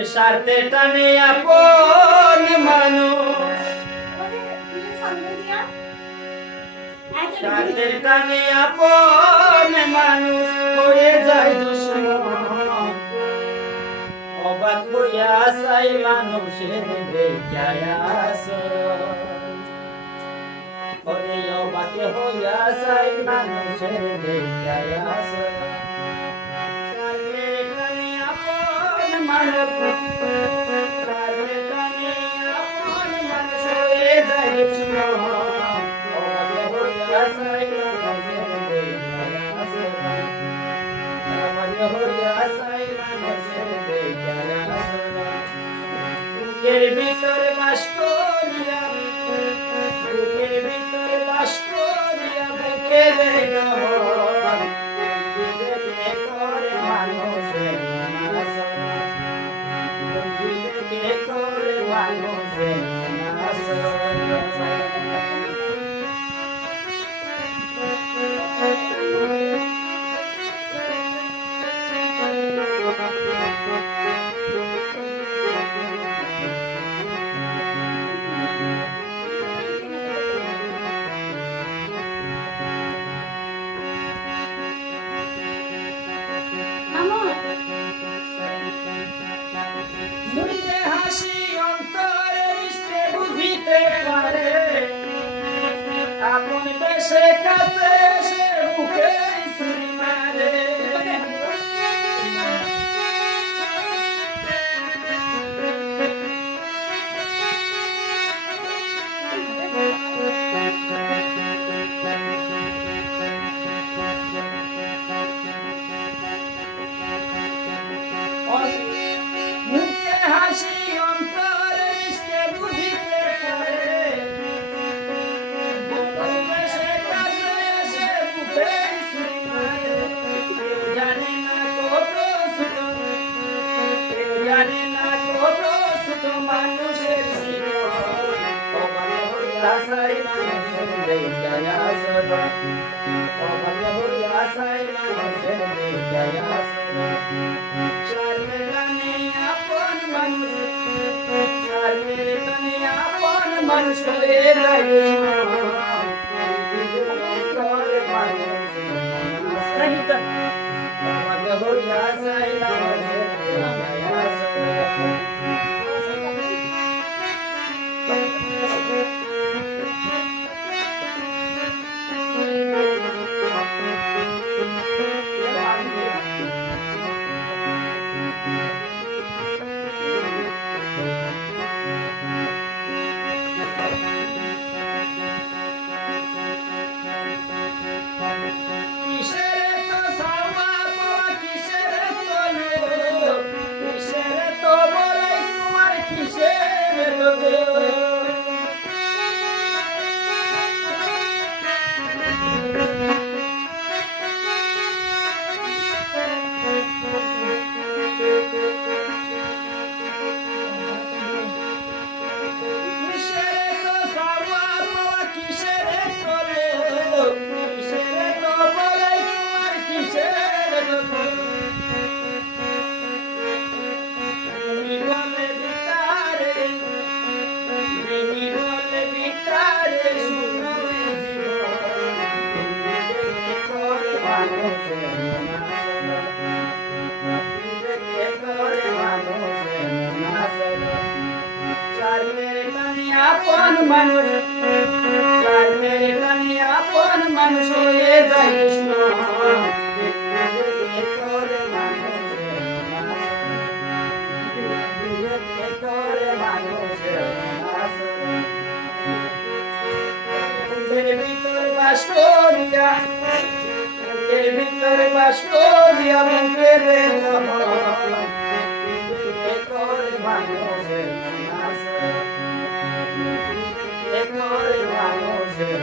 ওই স্বার্থে টানে আপন মানুষ, স্বার্থের টানে আপন মানুষ হয়ে যায় দুশ্মন। অবাক হইয়া চাই মানুষের দেখায় আসন, ওরে অবাক হইয়া চাই মানুষের দেখায় আসন। স্বার্থের টানে আপন মানুষ, স্বার্থের টানে আপন মানুষ হয়ে যায় দুশ্মন। অবাক হইয়া চাই মানুষের দেখায় আসন, অবাক হইয়া চাই মানুষের দেখায় আসন। বুকের ভিতরে বাস করিয়া, বুকের ভিতরে বাস করিয়া বুকের দহন বিবেকে করে মানুষের নাশন, বিবেকে করে মানুষের নাশন। মুখে হাসি অন্তরে মিশে বুঝিতে পারে, আপন দেশে কাছে সে বুকে ছুরি মারে। মুখে হাসি অন্তরে মিশে বুঝিতে পারে, বন্ধুদেশে কাছে এসে বুকে ছুরি মারে। কেউ জানে না কত ছোট, কেউ জানে না কত ছোট মানুষের জীবন। অবাক হইয়া চাই মানুষের দেখায় আসন, অবাক হইয়া চাই মানুষের দেখায় আসন। স্বার্থের টানে আপন মানুষ, স্বার্থের টানে আপন মানুষ হয়ে যায় দুশ্মন। বিবেকে করে মানুষের নাশন, অবাক হইয়া চাই মানুষের দেখায় আসন। কিসের তো সাওয়া পাওয়া, কিসের তো লোভ, কিসের তো বড়াই তোমার, কিসের তো লোভ। কিসের তো সাওয়া পাওয়া, কিসের তো লোভ, কিসের তো বড়াই তোমার, কিসের তো লোভ। তুমি বলে বিতারে, তুমি বলে বিতারে শুনো এই জীবন। বিবেকে করে মানুষের নাশন, বিবেকে করে মানুষের নাশন। স্বার্থের টানে আপন মানুষ, স্বার্থের টানে আপন মানুষ হয়ে যায় দুশ্মন। বিবেকে করে মানুষের নাশন, বিবেকে করে মানুষের নাশন। বুকের ভিতর বাস করিয়া, বুকের ভিতর বাস করিয়া বুকের দহন বিবেকে করে মানুষের নাশন, বিবেকে করে মানুষের